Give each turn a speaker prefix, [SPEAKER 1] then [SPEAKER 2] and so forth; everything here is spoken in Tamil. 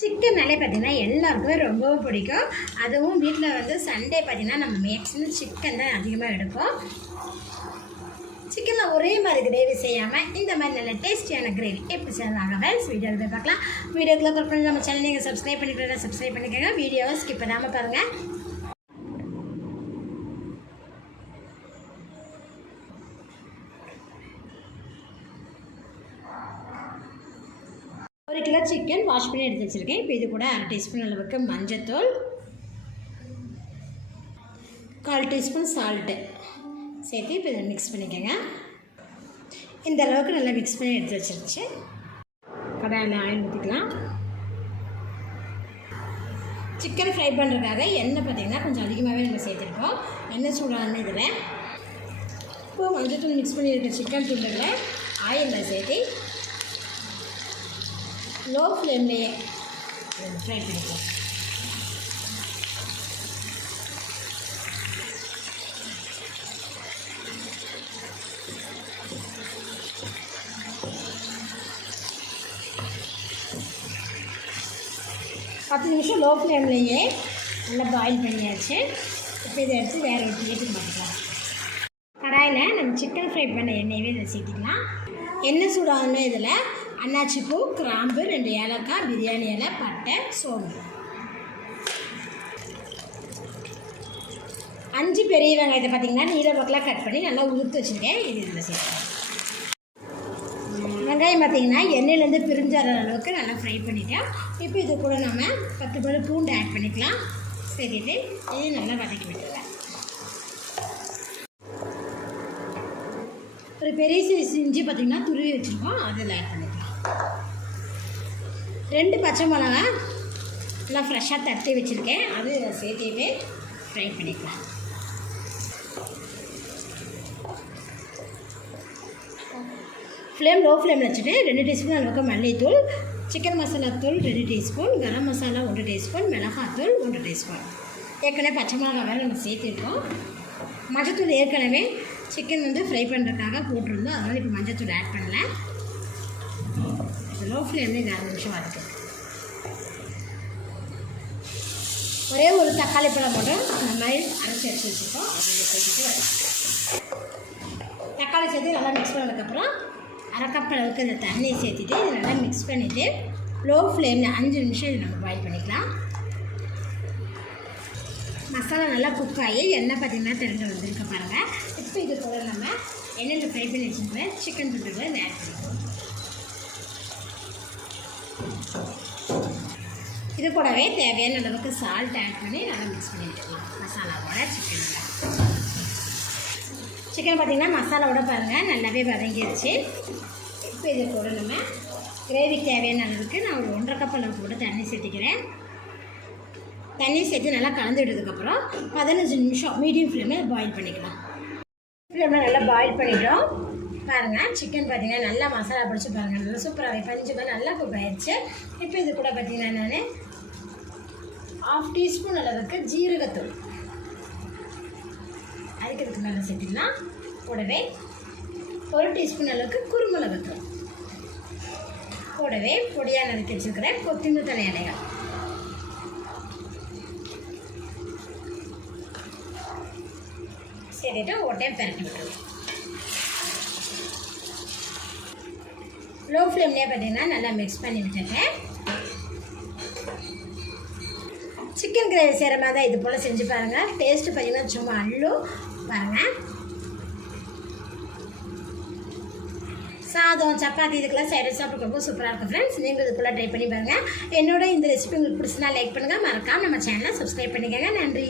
[SPEAKER 1] சிக்கன்னாலே பார்த்தீங்கன்னா எல்லாருக்குமே ரொம்பவும் பிடிக்கும். அதுவும் வீட்டில் வந்து சண்டே பார்த்தீங்கன்னா நம்ம மேக்ஸிமம் சிக்கன் தான் அதிகமாக எடுப்போம். சிக்கனில் ஒரே மாதிரி கிரேவி செய்யாமல் இந்த மாதிரி நல்ல டேஸ்டியான கிரேவி எப்படி செய்யலாம்? ஃப்ரெண்ட்ஸ் வீடியோவில் போய் பார்க்கலாம். வீடியோக்குள்ளே கிளிக் நம்ம சேனல் நீங்கள் சப்ஸ்கிரைப் பண்ணிக்கிறதா சப்ஸ்கிரைப் பண்ணிக்கோங்க. வீடியோவை ஸ்கிப் பண்ணாமல் பாருங்கள் ஒரு கிலோ சிக்கன் வாஷ் பண்ணி எடுத்து வச்சுருக்கேன். இப்போ இது கூட அரை டீஸ்பூன் அளவுக்கு மஞ்சத்தூள் கால் டீஸ்பூன் சால்ட்டு சேர்த்து இப்போ இதை மிக்ஸ் பண்ணிக்கோங்க. இந்த அளவுக்கு நல்லா மிக்ஸ் பண்ணி எடுத்து வச்சிருச்சு. கடாயில் ஆயில் ஊற்றிக்கலாம் சிக்கன் ஃப்ரை பண்ணுறதுக்காக எண்ணெய் பார்த்திங்கன்னா கொஞ்சம் அதிகமாகவே நம்ம சேர்த்துருக்கோம். எண்ணெய் சூடான இதில் இப்போ மஞ்சள் தூள் மிக்ஸ் பண்ணியிருக்க சிக்கன் துண்டுகளை ஆயிலில் சேர்த்து லோ ஃப்ளேம்லேயே. ஃப்ரை பண்ணிக்கலாம் பத்து நிமிஷம் லோ ஃப்ளேம்லேயே நல்லா பாயில் பண்ணியாச்சு. இப்போ இதை எடுத்து வேறு ஒரு பிளேட்டுக்கு பண்ணிக்கலாம் கடாயில் நம்ம சிக்கன் ஃப்ரை பண்ண எண்ணெயவே இதை சேர்த்திக்கலாம். எண்ணெய் சூடாகணும் இதில் அன்னாச்சி பூ கிராம்பு ரெண்டு ஏலக்காய் பிரியாணி இலை பட்டை சோம்பு. அஞ்சு பெரிய வெங்காயத்தை பார்த்தீங்கன்னா நீல பக்கெலாம் கட் பண்ணி நல்லா உளுத்து வச்சுருக்கேன். இது இதில் சேர்க்கலாம் வெங்காயம் பார்த்தீங்கன்னா எண்ணெயிலேருந்து பிரிஞ்சாடுற அளவுக்கு நல்லா ஃப்ரை பண்ணிட்டேன் இப்போ இது கூட நம்ம பத்து பல் பூண்டு ஆட் பண்ணிக்கலாம். சரிட்டு இது நல்லா வதக்கி விட்டுருவேன் ஒரு பெரிய சைஸ் இஞ்சி பார்த்திங்கன்னா துருவி வச்சுருக்கோம். அதில் ஆட் பண்ணிக்கலாம். ரெண்டு பச்சை மிளகா நல்லா ஃப்ரெஷ்ஷாக தட்டி வச்சுருக்கேன். அது சேர்த்தையுமே ஃப்ரை பண்ணிக்கலாம். ஃப்ளேம் லோ ஃப்ளேமில் வச்சுட்டு ரெண்டு டீஸ்பூன் அளவுக்கு மல்லித்தூள் சிக்கன் மசாலா தூள் ரெண்டு டீஸ்பூன் கரம் மசாலா ஒன்று டீஸ்பூன் மிளகாத்தூள் ஒன்று டீஸ்பூன் ஏற்கனவே பச்சை மிளகா வேறு நம்ம சேர்த்துருக்கோம். மஞ்சத்தூள் ஏற்கனவே சிக்கன் வந்து ஃப்ரை பண்ணுறதுக்காக போட்டிருந்தோம். அதனால் இப்போ மஞ்சத்தூள் ஆட் பண்ணல. லோ ஃப்ளேம்லேயே இந்த அரை நிமிஷம் வதக்கு ஒரே ஒரு தக்காளி பழம் போட்டு அந்த மாதிரி அரைச்சி அரைச்சி வச்சுருக்கோம். தக்காளி சேர்த்து நல்லா மிக்ஸ் பண்ணதுக்கப்புறம் அரை கப் அளவுக்கு இந்த தண்ணியை சேர்த்துட்டு இதை நல்லா மிக்ஸ் பண்ணிவிட்டு லோ ஃப்ளேமில் அஞ்சு நிமிஷம் இதை நம்ம பாயில் பண்ணிக்கலாம். மசாலா நல்லா குக் ஆகி எண்ணெய் பார்த்திங்கன்னா தெரிஞ்சு வந்திருக்க பாருங்கள் இப்போ இது கூட நம்ம என்னென்ன ஃப்ரை பண்ணி வச்சுருக்க சிக்கன் துண்டுகளை இதை ஆட் பண்ணிக்கலாம். இது கூடவே தேவையான அளவுக்கு சால்ட் ஆட் பண்ணி நல்லா மிக்ஸ் பண்ணி வச்சுக்கலாம் மசாலாவோட சிக்கனில் சிக்கன் பார்த்திங்கன்னா மசாலாவோட பாருங்கள் நல்லாவே வதங்கிடுச்சு இப்போ இது கூட நம்ம கிரேவி தேவையான அளவுக்கு நான் ஒரு ஒன்றரை கப் அளவுக்கு கூட தண்ணி சேர்த்துக்கிறேன். தண்ணி சேர்த்து நல்லா கலந்து விட்டதுக்கப்புறம் பதினஞ்சு நிமிஷம் மீடியம் ஃப்ளேமில் பாயில் பண்ணிக்கலாம். நம்ம நல்லா பாயில் பண்ணிட்டோம். பாருங்கள் சிக்கன் பார்த்தீங்கன்னா நல்லா மசாலா பிடிச்சி பாருங்கள் நல்லா சூப்பராகவே பஞ்சு மாதிரி நல்லா குக் ஆயிடுச்சு இப்போ இது கூட பார்த்தீங்கன்னா நான் ஆஃப் டீஸ்பூன் அளவுக்கு ஜீரகத்தூள். அதுக்கு இதுக்கு மேலே சேர்த்துக்கலாம் கூடவே ஒரு டீஸ்பூன் அளவுக்கு குருமிளகுத்தூள். கூடவே பொடியாக நறுக்கி வச்சுருக்கிறேன் கொத்தமல்லி தலை இலைகள். சரிட்டு ஒரு டைம் பரட்டி விட்டுருவோம். லோ ஃப்ளேம்லேயே பார்த்தீங்கன்னா நல்லா மிக்ஸ் பண்ணி விட்டுருக்கேன் சிக்கன் கிரேவி செய்கிற மாதிரி தான் இது போல் செஞ்சு பாருங்கள் டேஸ்ட்டு பார்த்தீங்கன்னா சும்மா அள்ளும் பாருங்கள் சாதம் சப்பாத்தி இதுக்கெல்லாம் சைடு சாப்பிட்டு ரொம்ப சூப்பராக இருக்கும் ஃப்ரெண்ட்ஸ் நீங்கள் இது போல் ட்ரை பண்ணி பாருங்கள் என்னோட இந்த ரெசிபி உங்களுக்கு பிடிச்சினா லைக் பண்ணுங்கள் மறக்காமல் நம்ம சேனலை சப்ஸ்கிரைப் பண்ணிக்கோங்க. நன்றி.